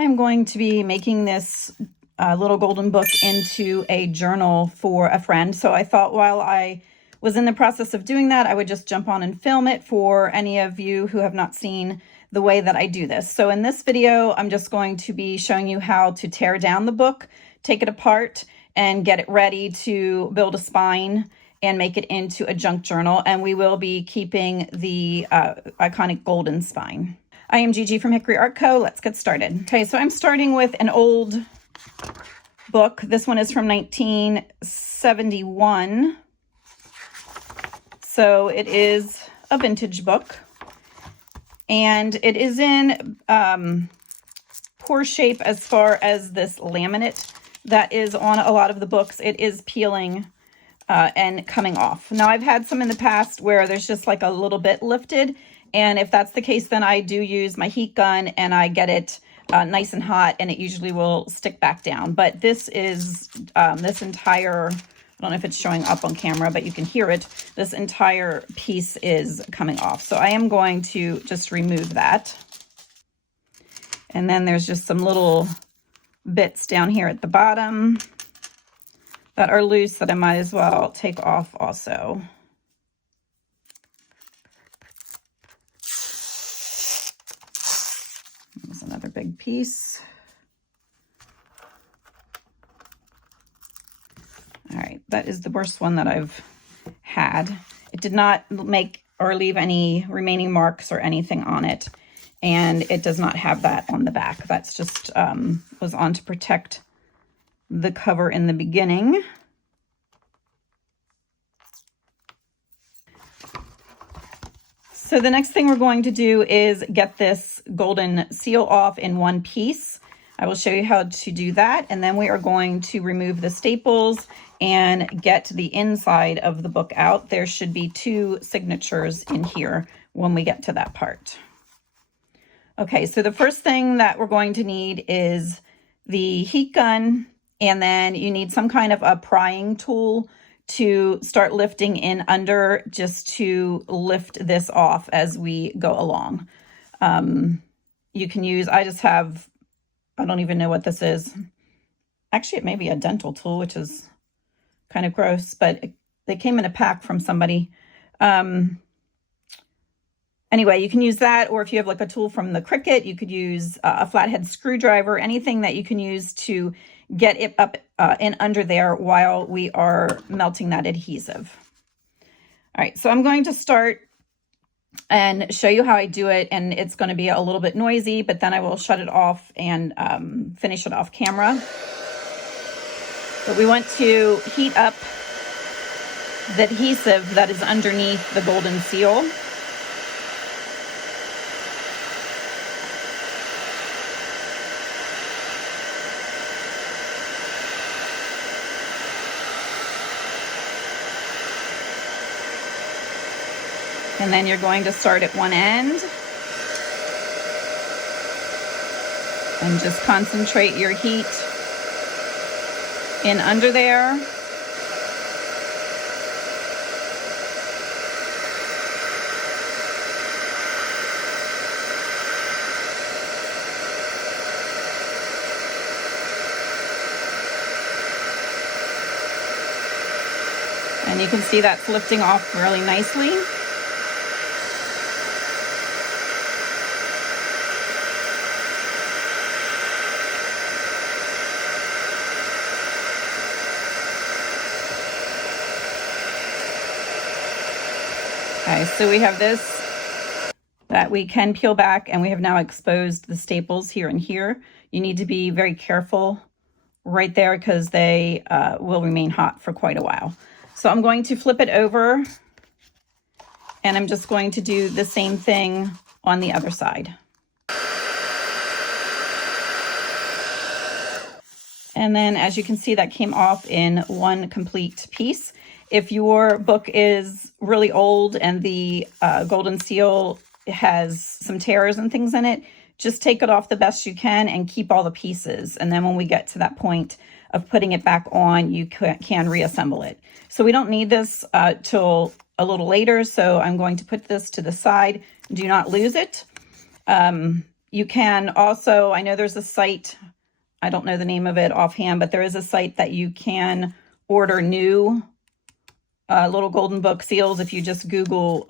I'm going to be making this little golden book into a journal for a friend. So I thought while I was in the process of doing that, I would just jump on and film it for any of you who have not seen the way that I do this. So in this video, I'm just going to be showing you how to tear down the book, take it apart, and get it ready to build a spine and make it into a junk journal. And we will be keeping the iconic golden spine. I am Gigi from Hickory Art Co. Let's get started. Okay, so I'm starting with an old book. This one is from 1971. So it is a vintage book. And it is in poor shape as far as this laminate that is on a lot of the books. It is peeling and coming off. Now, I've had some in the past where there's just like a little bit lifted. And if that's the case, then I do use my heat gun and I get it nice and hot, and it usually will stick back down. But this is this entire, I don't know if it's showing up on camera, but you can hear it. This entire piece is coming off. So I am going to just remove that. And then there's just some little bits down here at the bottom that are loose that I might as well take off also. There's another big piece. All right, that is the worst one that I've had. It did not make or leave any remaining marks or anything on it. And it does not have that on the back. That's just was on to protect the cover in the beginning. So the next thing we're going to do is get this golden seal off in one piece. I will show you how to do that. And then we are going to remove the staples and get the inside of the book out. There should be 2 signatures in here when we get to that part. Okay, so the first thing that we're going to need is the heat gun, and then you need some kind of a prying tool to start lifting in under, just to lift this off as we go along. You can use, I don't even know what this is. Actually, it may be a dental tool, which is kind of gross, but they came in a pack from somebody. Anyway, you can use that, or if you have like a tool from the Cricut, you could use a flathead screwdriver, anything that you can use to get it up and under there while we are melting that adhesive. All right, so I'm going to start and show you how I do it, and it's going to be a little bit noisy, but then I will shut it off and finish it off camera. But we want to heat up the adhesive that is underneath the golden seal. And then you're going to start at one end and just concentrate your heat in under there. And you can see that's lifting off really nicely. Okay, so we have this that we can peel back, and we have now exposed the staples here and here. You need to be very careful right there because they will remain hot for quite a while. So I'm going to flip it over, and I'm just going to do the same thing on the other side. And then, as you can see, that came off in one complete piece. If your book is really old and the golden seal has some tears and things in it, just take it off the best you can and keep all the pieces. And then when we get to that point of putting it back on, you can reassemble it. So we don't need this till a little later. So I'm going to put this to the side. Do not lose it. You can also, I know there's a site, I don't know the name of it offhand, but there is a site that you can order new little golden book seals. If you just Google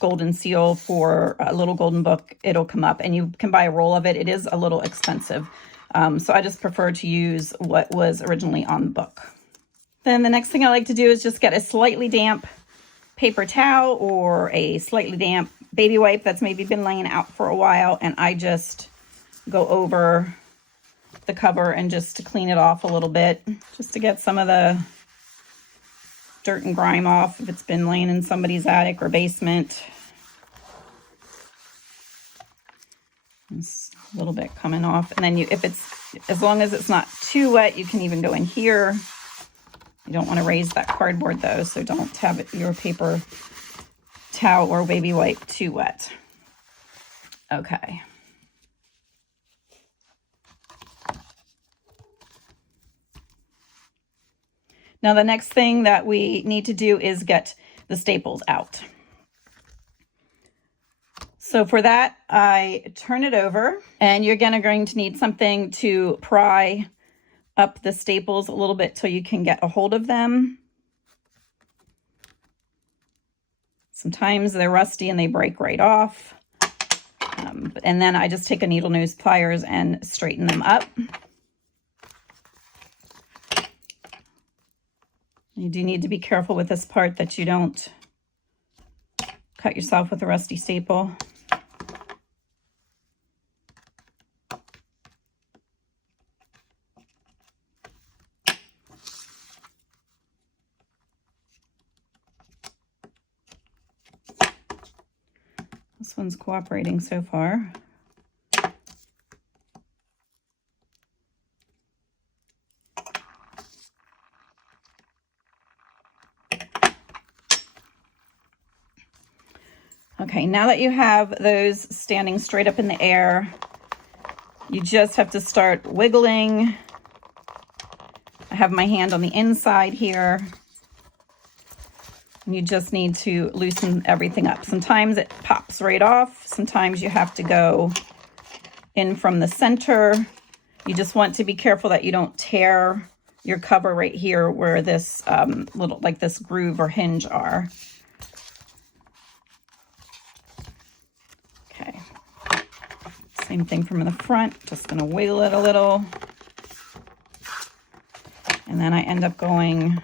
golden seal for a little golden book, it'll come up, and you can buy a roll of it. It is a little expensive. So I just prefer to use what was originally on the book. Then the next thing I like to do is just get a slightly damp paper towel or a slightly damp baby wipe that's maybe been laying out for a while, and I just go over the cover and just to clean it off a little bit, just to get some of the dirt and grime off if it's been laying in somebody's attic or basement. It's a little bit coming off, and then if it's, as long as it's not too wet, you can even go in here. You don't want to raise that cardboard though, so don't have your paper towel or baby wipe too wet. Okay. Now the next thing that we need to do is get the staples out. So for that, I turn it over, and you're going to need something to pry up the staples a little bit till you can get a hold of them. Sometimes they're rusty and they break right off. And then I just take a needle nose pliers and straighten them up. You do need to be careful with this part that you don't cut yourself with a rusty staple. This one's cooperating so far. Okay, now that you have those standing straight up in the air, you just have to start wiggling. I have my hand on the inside here. And you just need to loosen everything up. Sometimes it pops right off. Sometimes you have to go in from the center. You just want to be careful that you don't tear your cover right here where this little, like this groove or hinge are. Okay. Same thing from the front. Just going to wiggle it a little. And then I end up going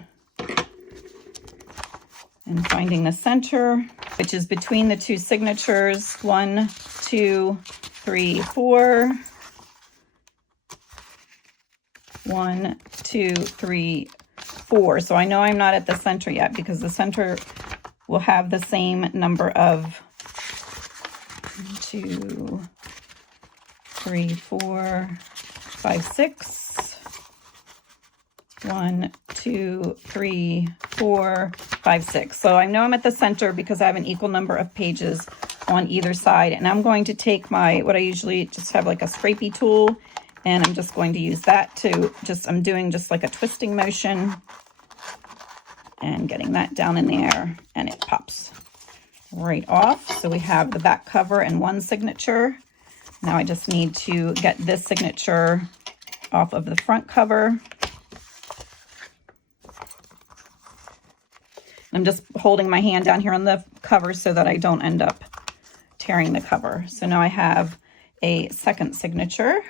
and finding the center, which is between the two signatures. 1, 2, 3, 4. 1, 2, 3, 4. So I know I'm not at the center yet because the center will have the same number of 1, 2, 3, 4, 5, 6. 1, 2, 3, 4, 5, 6. So I know I'm at the center because I have an equal number of pages on either side. And I'm going to take my, what I usually just have like a scrapey tool, and I'm just going to use that to I'm doing just like a twisting motion and getting that down in there, and it pops right off. So we have the back cover and one signature. Now I just need to get this signature off of the front cover. I'm just holding my hand down here on the cover so that I don't end up tearing the cover. So now I have a second signature,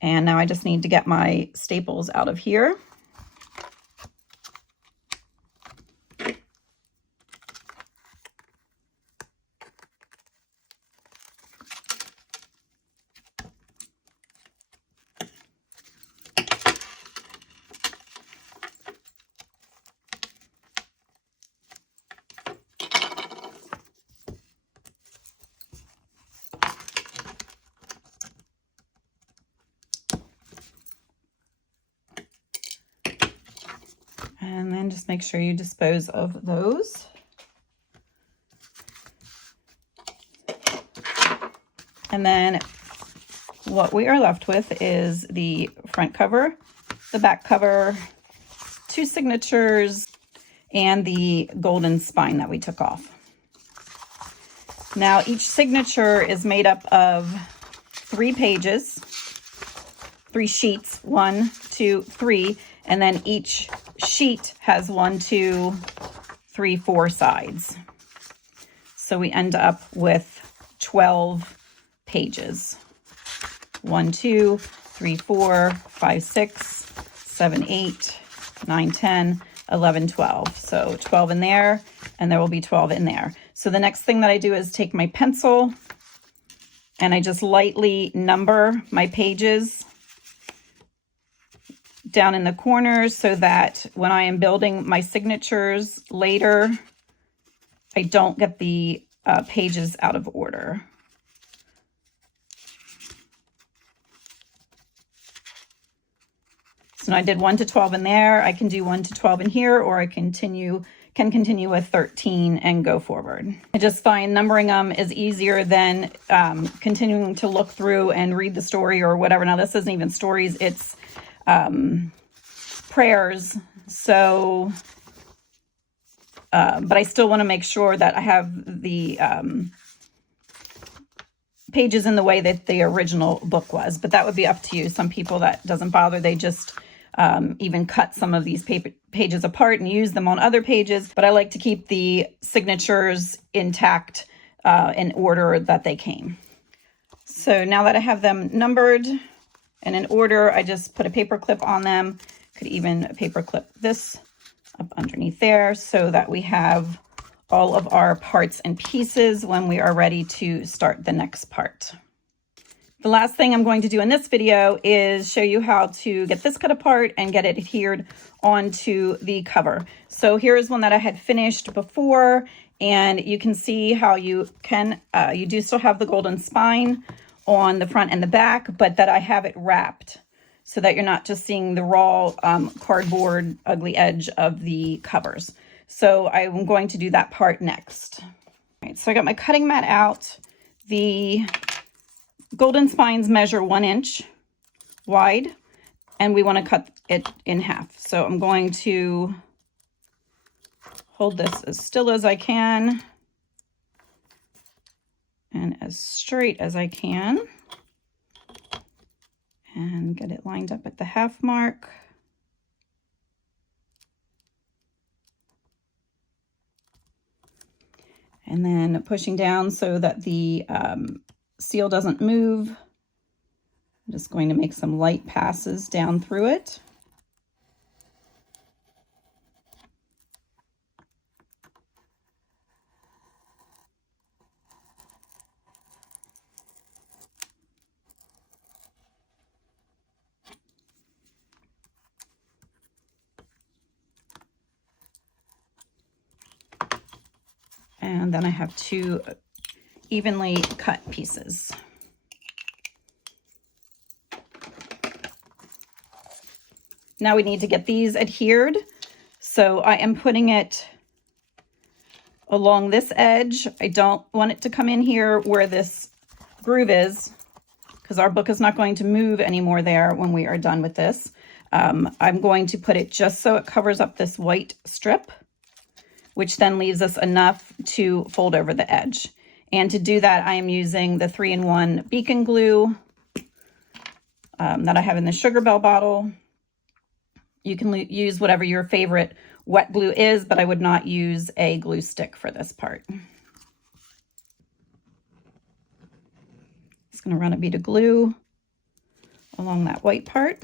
and now I just need to get my staples out of here. And then just make sure you dispose of those. And then what we are left with is the front cover, the back cover, two signatures, and the golden spine that we took off. Now each signature is made up of 3 pages, 3 sheets, 1, 2, 3, and then each sheet has 1, 2, 3, 4 sides. So we end up with 12 pages. 1, 2, 3, 4, 5, 6, 7, 8, 9, 10, 11, 12. So 12 in there, and there will be 12 in there. So the next thing that I do is take my pencil and I just lightly number my pages down in the corners so that when I am building my signatures later, I don't get the pages out of order. So I did 1 to 12 in there. I can do 1 to 12 in here, or I can continue with 13 and go forward. I just find numbering them is easier than continuing to look through and read the story or whatever. Now this isn't even stories, it's prayers. So, but I still want to make sure that I have the pages in the way that the original book was, but that would be up to you. Some people that doesn't bother, they just even cut some of these pages apart and use them on other pages, but I like to keep the signatures intact in order that they came. So now that I have them numbered and in order, I just put a paper clip on them. Could even paper clip this up underneath there so that we have all of our parts and pieces when we are ready to start the next part. The last thing I'm going to do in this video is show you how to get this cut apart and get it adhered onto the cover. So here is one that I had finished before, and you can see how you can, you do still have the golden spine on the front and the back, but that I have it wrapped so that you're not just seeing the raw cardboard ugly edge of the covers. So I'm going to do that part next. All right, so I got my cutting mat out. The golden spines measure 1 inch wide, and we want to cut it in half. So I'm going to hold this as still as I can and as straight as I can and get it lined up at the half mark. And then pushing down so that the seal doesn't move. I'm just going to make some light passes down through it. And then I have 2 evenly cut pieces. Now we need to get these adhered. So I am putting it along this edge. I don't want it to come in here where this groove is, because our book is not going to move anymore there when we are done with this. I'm going to put it just so it covers up this white strip, which then leaves us enough to fold over the edge. And to do that, I am using the 3-in-1 beacon glue that I have in the Sugar Bell bottle. You can use whatever your favorite wet glue is, but I would not use a glue stick for this part. Just gonna run a bead of glue along that white part.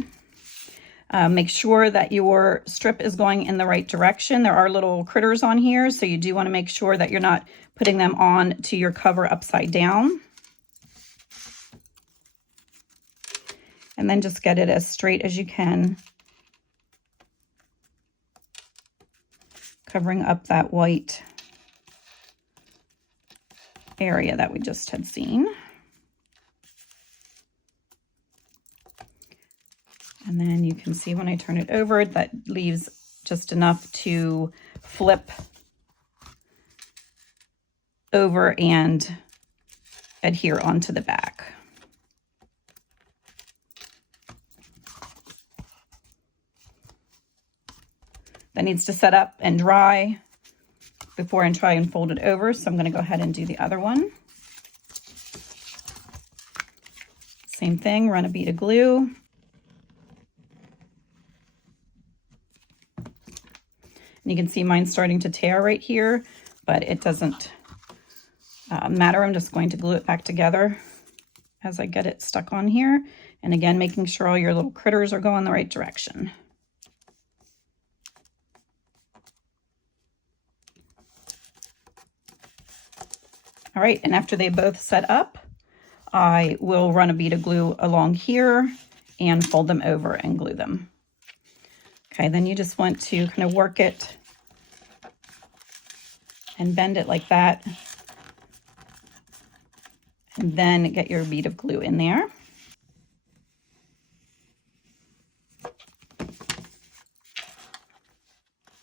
Make sure that your strip is going in the right direction. There are little critters on here, so you do want to make sure that you're not putting them on to your cover upside down. And then just get it as straight as you can, covering up that white area that we just had seen. And then you can see when I turn it over, that leaves just enough to flip over and adhere onto the back. That needs to set up and dry before I try and fold it over. So I'm going to go ahead and do the other one. Same thing, run a bead of glue. And you can see mine starting to tear right here, but it doesn't matter. I'm just going to glue it back together as I get it stuck on here. And again, making sure all your little critters are going the right direction. All right, and after they both set up, I will run a bead of glue along here and fold them over and glue them. Okay, then you just want to kind of work it and bend it like that. And then get your bead of glue in there.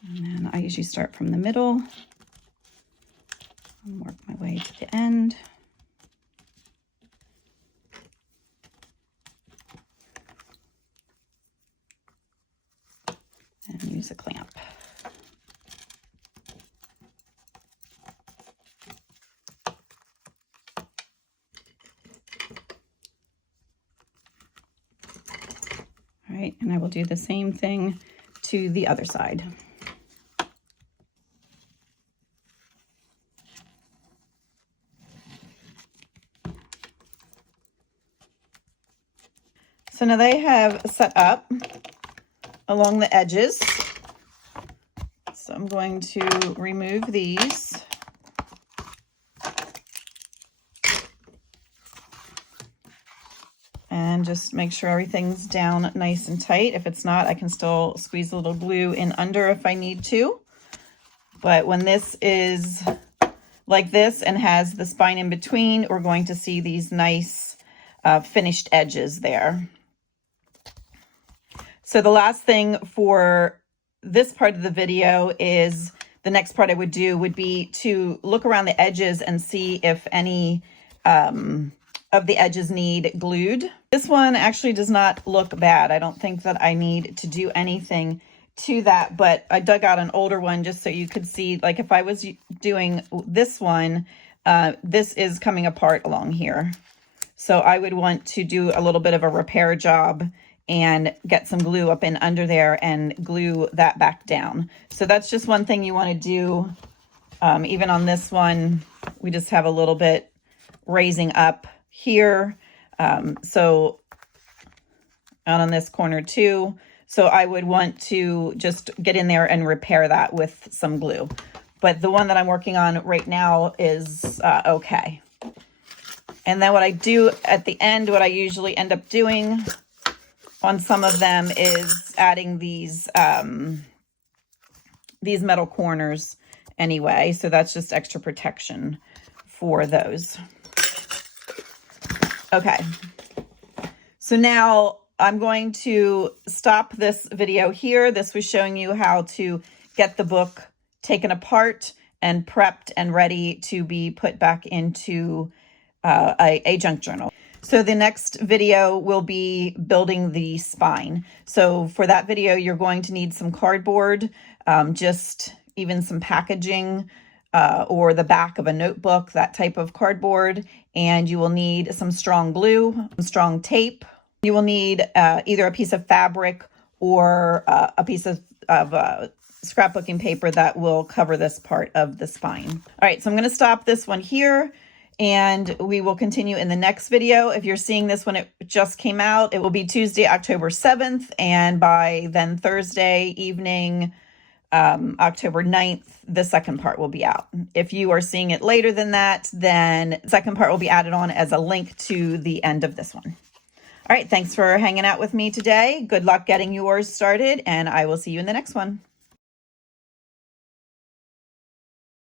And then I usually start from the middle and work my way to the end. And use a clamp. All right, and I will do the same thing to the other side. So now they have set up along the edges. So I'm going to remove these. And just make sure everything's down nice and tight. If it's not, I can still squeeze a little glue in under if I need to. But when this is like this and has the spine in between, we're going to see these nice finished edges there. So the last thing for this part of the video is the next part I would do would be to look around the edges and see if any of the edges need glued. This one actually does not look bad. I don't think that I need to do anything to that, but I dug out an older one just so you could see, like if I was doing this one, this is coming apart along here. So I would want to do a little bit of a repair job and get some glue up in under there and glue that back down. So that's just one thing you want to do. Even on this one, we just have a little bit raising up here. So on this corner too. So I would want to just get in there and repair that with some glue. But the one that I'm working on right now is okay. And then what I do at the end, what I usually end up doing on some of them is adding these metal corners anyway. So that's just extra protection for those. Okay. So now I'm going to stop this video here. This was showing you how to get the book taken apart and prepped and ready to be put back into a junk journal. So the next video will be building the spine. So for that video, you're going to need some cardboard, just even some packaging, or the back of a notebook, that type of cardboard. And you will need some strong glue, some strong tape. You will need either a piece of fabric or a piece of scrapbooking paper that will cover this part of the spine. All right, so I'm going to stop this one here. And we will continue in the next video. If you're seeing this when it just came out, it will be Tuesday, October 7th. And by then Thursday evening, October 9th, the second part will be out. If you are seeing it later than that, then the second part will be added on as a link to the end of this one. All right, thanks for hanging out with me today. Good luck getting yours started, and I will see you in the next one.